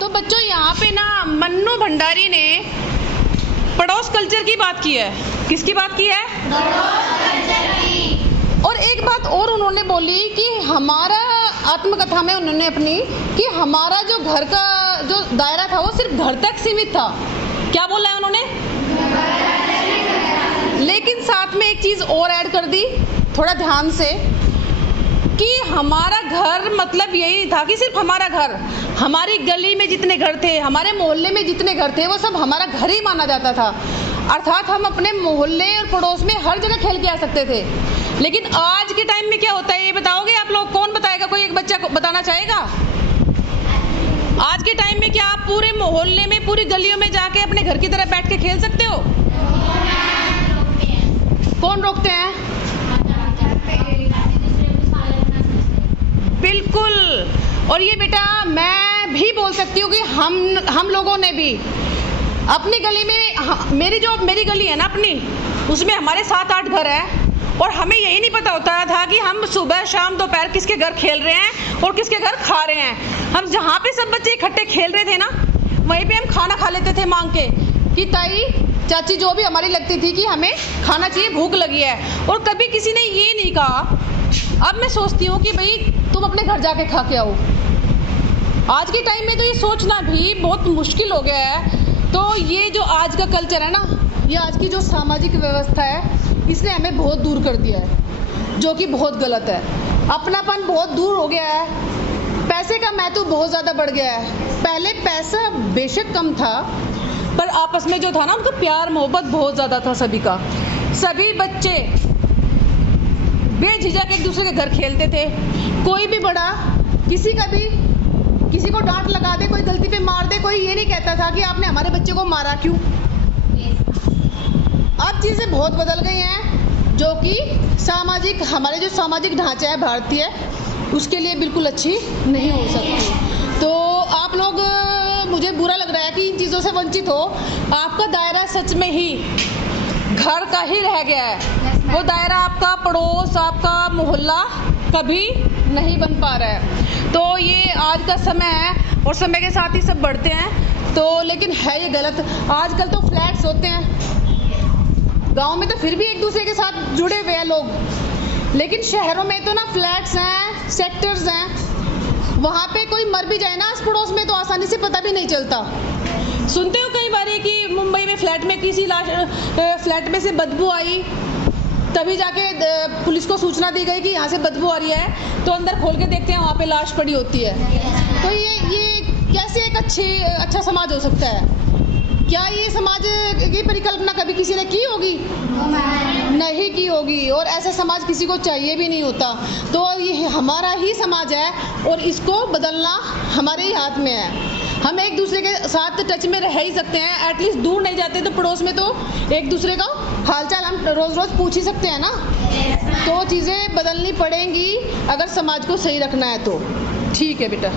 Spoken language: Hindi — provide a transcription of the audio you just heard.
तो बच्चों यहाँ पे ना मन्नू भंडारी ने पड़ोस कल्चर की बात की है। किसकी बात की है? पड़ोस कल्चर की। और एक बात और उन्होंने बोली कि हमारा आत्मकथा में उन्होंने अपनी कि हमारा जो घर का जो दायरा था वो सिर्फ घर तक सीमित था। क्या बोला है उन्होंने? लेकिन साथ में एक चीज़ और ऐड कर दी, थोड़ा ध्यान से, कि हमारा घर मतलब यही नहीं था कि सिर्फ हमारा घर, हमारी गली में जितने घर थे, हमारे मोहल्ले में जितने घर थे, वो सब हमारा घर ही माना जाता था। अर्थात हम अपने मोहल्ले और पड़ोस में हर जगह खेल के आ सकते थे। लेकिन आज के टाइम में क्या होता है, ये बताओगे आप लोग? कौन बताएगा? कोई एक बच्चा बताना चाहेगा? आज के टाइम में क्या आप पूरे मोहल्ले में, पूरी गलियों में जाके अपने घर की तरह बैठ के खेल सकते हो? कौन रोकते हैं? बिल्कुल। और ये बेटा मैं भी बोल सकती हूँ कि हम लोगों ने भी अपनी गली में, मेरी गली है ना अपनी, उसमें हमारे 7-8 घर हैं और हमें यही नहीं पता होता था कि हम सुबह शाम दोपहर किसके घर खेल रहे हैं और किसके घर खा रहे हैं। हम जहाँ पे सब बच्चे इकट्ठे खेल रहे थे ना, वहीं पे हम खाना खा लेते थे मांग के कि ताई चाची जो भी हमारी लगती थी कि हमें खाना चाहिए, भूख लगी है। और कभी किसी ने ये नहीं कहा। अब मैं सोचती हूँ कि भाई तुम अपने घर जाके खा के आओ। आज के टाइम में तो ये सोचना भी बहुत मुश्किल हो गया है। तो ये जो आज का कल्चर है ना, ये आज की जो सामाजिक व्यवस्था है, इसने हमें बहुत दूर कर दिया है, जो कि बहुत गलत है। अपनापन बहुत दूर हो गया है, पैसे का महत्व बहुत ज़्यादा बढ़ गया है। पहले पैसा बेशक कम था, पर आपस में जो था ना, उनका प्यार मोहब्बत बहुत ज़्यादा था सभी का। सभी बच्चे बेझिझक एक दूसरे के घर खेलते थे। कोई भी बड़ा किसी को डांट लगा दे, कोई गलती पे मार दे, कोई ये नहीं कहता था कि आपने हमारे बच्चे को मारा क्यों। अब चीज़ें बहुत बदल गई हैं, जो कि हमारे जो सामाजिक ढांचा है भारतीय, उसके लिए बिल्कुल अच्छी नहीं हो सकती। तो आप लोग, मुझे बुरा लग रहा है कि इन चीज़ों से वंचित हो। आपका दायरा सच में ही घर का ही रह गया है। वो दायरा आपका पड़ोस, आपका मोहल्ला कभी नहीं बन पा रहा है। तो ये आज का समय है और समय के साथ ही सब बढ़ते हैं। तो लेकिन है ये गलत। आजकल तो फ्लैट्स होते हैं, गांव में तो फिर भी एक दूसरे के साथ जुड़े हुए हैं लोग, लेकिन शहरों में तो ना फ्लैट्स हैं, सेक्टर्स हैं, वहाँ पे कोई मर भी जाए ना आस पड़ोस में तो आसानी से पता भी नहीं चलता। सुनते हो कई बार कि मुंबई में फ्लैट में किसी फ्लैट में से बदबू आई, तभी जाके पुलिस को सूचना दी गई कि यहाँ से बदबू आ रही है, तो अंदर खोल के देखते हैं वहाँ पे लाश पड़ी होती है। तो ये कैसे एक अच्छा समाज हो सकता है? क्या ये समाज की परिकल्पना कभी किसी ने की होगी? नहीं की होगी, और ऐसा समाज किसी को चाहिए भी नहीं होता। तो ये हमारा ही समाज है और इसको बदलना हमारे ही हाथ में है। हम एक दूसरे के साथ टच में रह ही सकते हैं, एटलीस्ट दूर नहीं जाते तो पड़ोस में तो एक दूसरे का हालचाल हम रोज़ पूछ ही सकते हैं ना। तो चीज़ें बदलनी पड़ेंगी अगर समाज को सही रखना है तो। ठीक है बेटा।